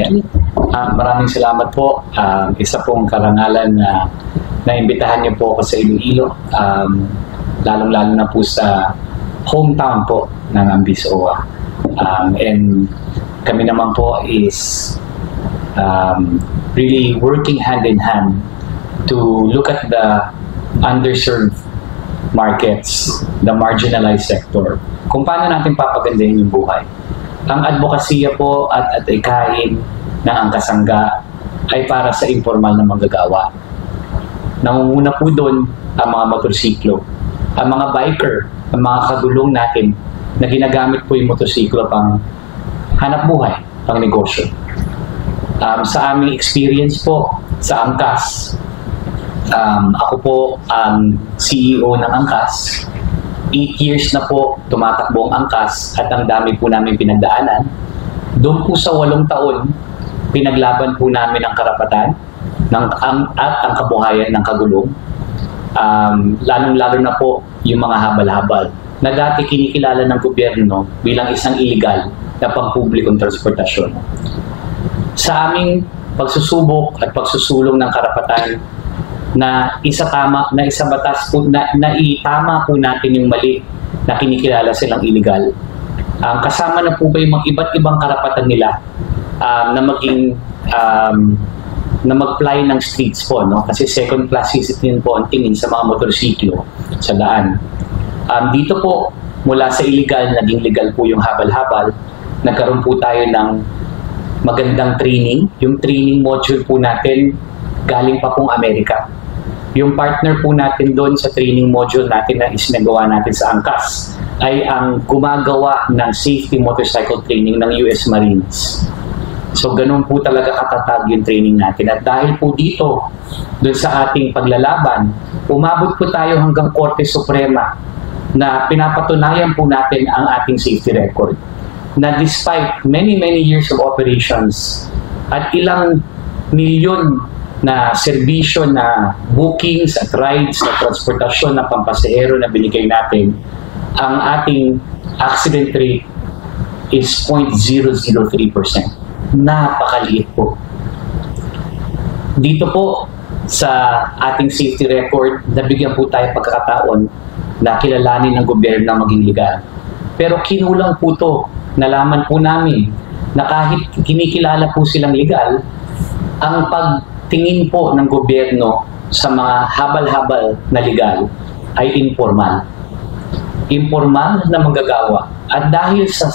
Yan. Maraming salamat po. Isa pong karangalan na naimbitahan niyo po ako sa Iloilo. Lalong-lalo na po sa hometown po ng Ambisoa. And kami naman po is really working hand in hand to look at the underserved markets, the marginalized sector. Kung paano natin papagandahin yung buhay. Ang advokasya po at ikain ng Angkasangga ay para sa informal na manggagawa. Nangunguna po doon ang mga motorsiklo, ang mga biker, ang mga kagulong natin na ginagamit po yung motorsiklo pang hanap buhay, pang negosyo. Sa aming experience po sa Angkas, ako po ang CEO ng Angkas. 8 years na po tumatakbo ang Angkas at ang dami po namin pinagdaanan. Doon po sa 8 taon, pinaglaban po namin ang karapatan at ang kabuhayan ng kagulong. Lalong-lalo na po yung mga habal-habal na dati kinikilala ng gobyerno bilang isang illegal na pampublikong transportasyon. Sa aming pagsusubok at pagsusulong ng karapatan na isa batas po na itama po natin yung mali na kinikilala silang illegal. Kasama na po ba yung iba't ibang karapatan nila na maging na mag-fly ng streets po, no? Kasi second class citizen po ang tingin sa mga motorsiklo sa daan. Dito po mula sa illegal naging legal po yung habal-habal. Nagkaroon po tayo ng magandang training. Yung training module po natin galing pa pong Amerika. Yung partner po natin doon sa training module natin na isinagawa natin sa Angkas ay ang gumagawa ng safety motorcycle training ng US Marines. So ganun po talaga katatag yung training natin. At dahil po dito, doon sa ating paglalaban, umabot po tayo hanggang Korte Suprema na pinapatunayan po natin ang ating safety record. Na despite many years of operations at ilang milyon na serbisyo na bookings at rides na transportasyon ng pampasahero na binigay natin, ang ating accident rate is 0.003%. Napakaliit po. Dito po sa ating safety record, nabigyan po tayo pagkakataon na kilalanin ng gobyerno na maging legal. Pero kinulang po to. Nalaman po namin na kahit kinikilala po silang legal, ang pagtingin po ng gobyerno sa mga habal-habal na legal ay informal. Informal na manggagawa. At dahil sa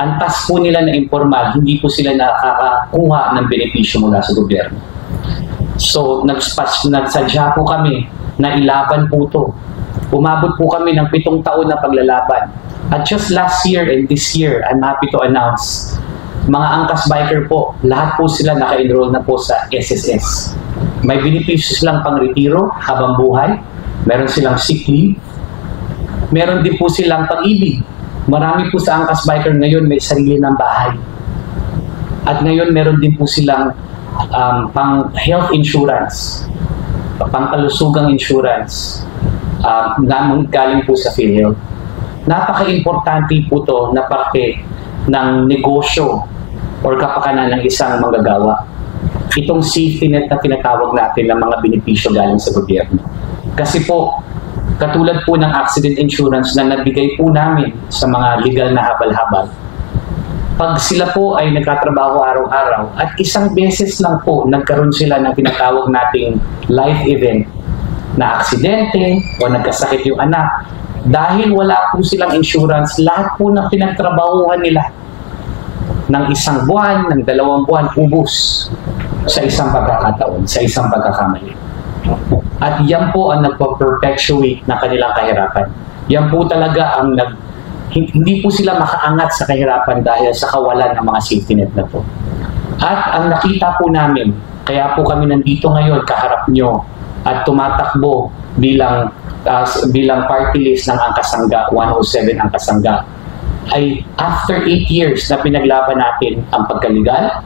antas po nila na informal, hindi po sila nakakakuha ng benepisyo mula sa gobyerno. So, nagsadya po kami na ilaban po ito. Umabot po kami ng 7 taon na paglalaban. At just last year and this year, I'm happy to announce, mga Angkas biker po, lahat po sila naka-enroll na po sa SSS. May benepisyo silang pang-retiro habang buhay. Meron silang sick leave. Meron din po silang pag-ibig. Marami po sa Angkas biker ngayon may sarili ng bahay. At ngayon meron din po silang pang-health insurance, pang-kalusugang insurance, galing po sa PhilHealth. Napaka-importante po to na parte ng negosyo or kapakanan ng isang manggagawa. Itong safety net na tinatawag natin ng mga benepisyo galing sa gobyerno. Kasi po, katulad po ng accident insurance na nabigay po namin sa mga legal na habal-habal, pag sila po ay nagkatrabaho araw-araw at isang beses lang po nagkaroon sila ng tinatawag nating life event na aksidente o nagkasakit yung anak, dahil wala po silang insurance, lahat po ng pinagtrabahuhan nila ng 1 buwan, ng 2 buwan, ubos sa isang pagkakataon, sa isang pagkakamali. At yan po ang nagpo-perpetuate ng kanilang kahirapan. Yan po talaga ang hindi po sila makaangat sa kahirapan dahil sa kawalan ng mga safety net na po. At ang nakita po namin, kaya po kami nandito ngayon kaharap nyo at tumatakbo bilang party list ng Angkasangga, 107 Angkasangga, ay after 8 years na pinaglaban natin ang pagkaligal,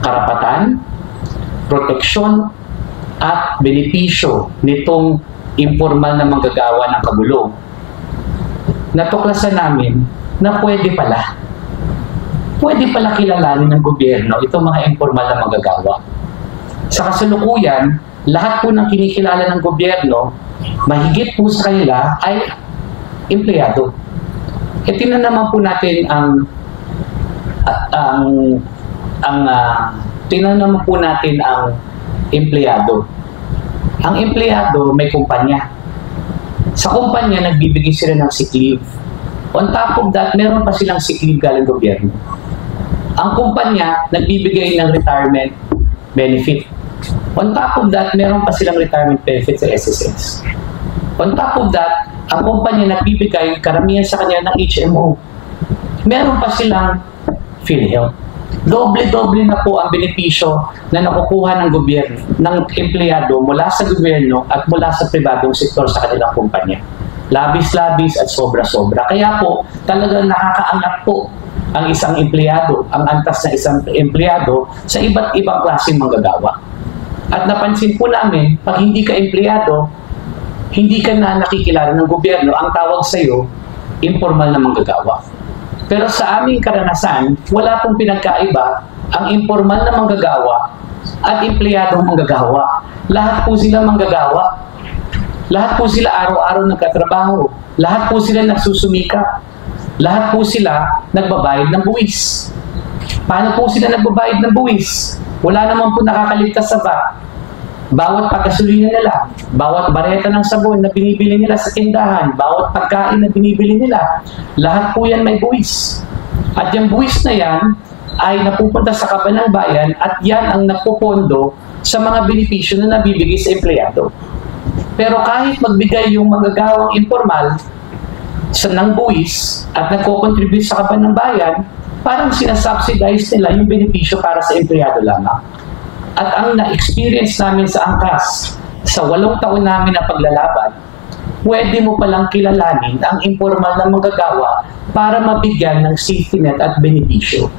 karapatan, proteksyon, at benepisyo nitong informal na manggagawa ng kabulong, natuklasan namin na pwede pala. pwede pala kilalanin ng gobyerno itong mga informal na manggagawa. Sa kasalukuyan, lahat po ng kinikilala ng gobyerno, mahigit po sa kanila ay empleyado. E tingnan naman po natin tingnan naman po natin ang empleyado. Ang empleyado may kumpanya. Sa kumpanya, nagbibigay sila ng sick leave. On top of that, meron pa silang sick leave galing gobyerno. Ang kumpanya, nagbibigay ng retirement benefit. On top of that, meron pa silang retirement benefit sa SSS. On top of that, ang kumpanya nagbibigay karamihan sa kanya ng HMO. Meron pa silang PhilHealth. Doble-doble na po ang benepisyo na nakukuha ng gobyerno, ng empleyado mula sa gobyerno at mula sa pribadong sektor sa kanilang kumpanya. Labis-labis at sobra-sobra. Kaya po, talagang nakakaangat po ang isang empleyado, ang antas ng isang empleyado sa iba't ibang klaseng manggagawa. At napansin po namin, pag hindi ka empleyado, hindi ka na nakikilala ng gobyerno, ang tawag sa iyo, informal na manggagawa. Pero sa aming karanasan, wala pong pinagkaiba ang informal na manggagawa at empleyadong manggagawa. Lahat po sila manggagawa. Lahat po sila araw-araw nagkatrabaho. Lahat po sila nagsusumika. Lahat po sila nagbabayad ng buwis. Paano po sila nagbabayad ng buwis? Wala naman po nakakaligtas sa VAT. Bawat pagkasulina nila, bawat bareta ng sabon na binibili nila sa tindahan, bawat pagkain na binibili nila, lahat po yan may buwis. At yung buwis na yan ay napupunta sa kaban ng bayan at yan ang napupondo sa mga benepisyo na nabibigay sa empleyado. Pero kahit magbigay yung manggagawang informal ng buwis at nagko-contribute sa kaban ng bayan, parang sinasubsidize nila yung benepisyo para sa empleyado lamang. At ang na-experience namin sa angkas, sa 8 taon namin na paglalaban, pwede mo palang kilalanin ang informal na manggagawa para mabigyan ng safety net at benepisyo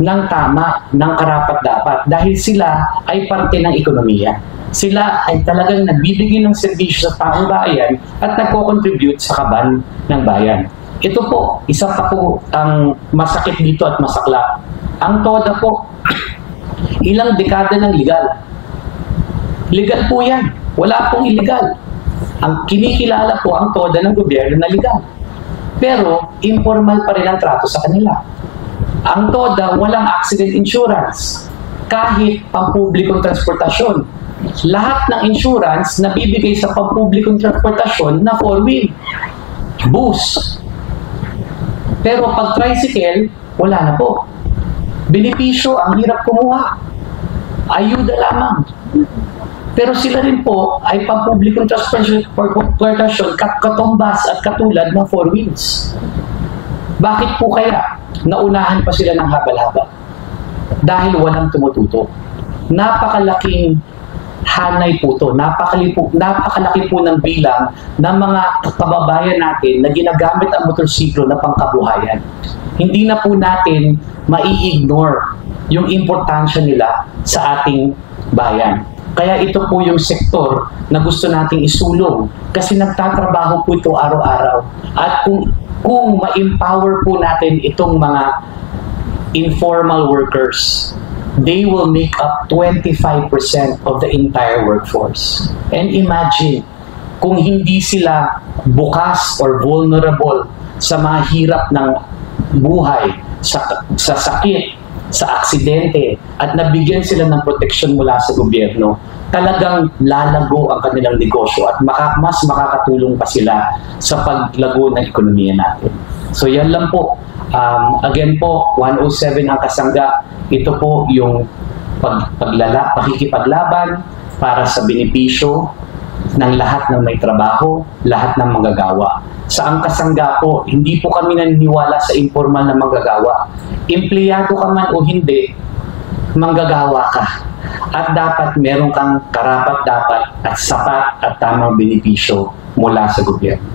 ng tama, ng karapat-dapat dahil sila ay parte ng ekonomiya. Sila ay talagang nagbibigay ng serbisyo sa taong bayan at nagko-contribute sa kaban ng bayan. Ito po, isa pa po ang masakit dito at masaklap. Ang TODA po, ilang dekada ng legal. Legal po yan. Wala pong illegal. Ang kinikilala po ang TODA ng gobyerno na legal. Pero informal pa rin ang trato sa kanila. Ang TODA walang accident insurance. Kahit pampublikong transportasyon. Lahat ng insurance na bibigay sa pampublikong transportasyon na 4-wheel. Bus. Pero pag tricycle, wala na po. Benepisyo, ang hirap kumuha. Ayuda lamang. Pero sila rin po ay pampublikong transportasyon katumbas at katulad ng 4 wheels. Bakit po kaya naunahan pa sila ng habal-habal? Dahil walang tumututok. Napakalaking hanay po ito. Napakalaki po ng bilang ng mga kababayan natin na ginagamit ang motorsiklo na pangkabuhayan. Hindi na po natin mai-ignore yung importansya nila sa ating bayan. Kaya ito po yung sektor na gusto nating isulong kasi nagtatrabaho po ito araw-araw. At kung ma-empower po natin itong mga informal workers, they will make up 25% of the entire workforce. And imagine, kung hindi sila bukas or vulnerable sa mga hirap ng buhay, sa sakit, sa aksidente, at nabigyan sila ng proteksyon mula sa gobyerno, talagang lalago ang kanilang negosyo at mas makakatulong pa sila sa paglago ng ekonomiya natin. So yan lang po. Again po, 107 ang kasangga. Ito po yung pakikipaglaban para sa benepisyo ng lahat ng may trabaho, lahat ng manggagawa. Sa ang kasangga po, hindi po kami naniniwala sa informal na manggagawa. Empleyado ka man o hindi, manggagawa ka. At dapat meron kang karapat-dapat at sapat at tamang benepisyo mula sa gobyerno.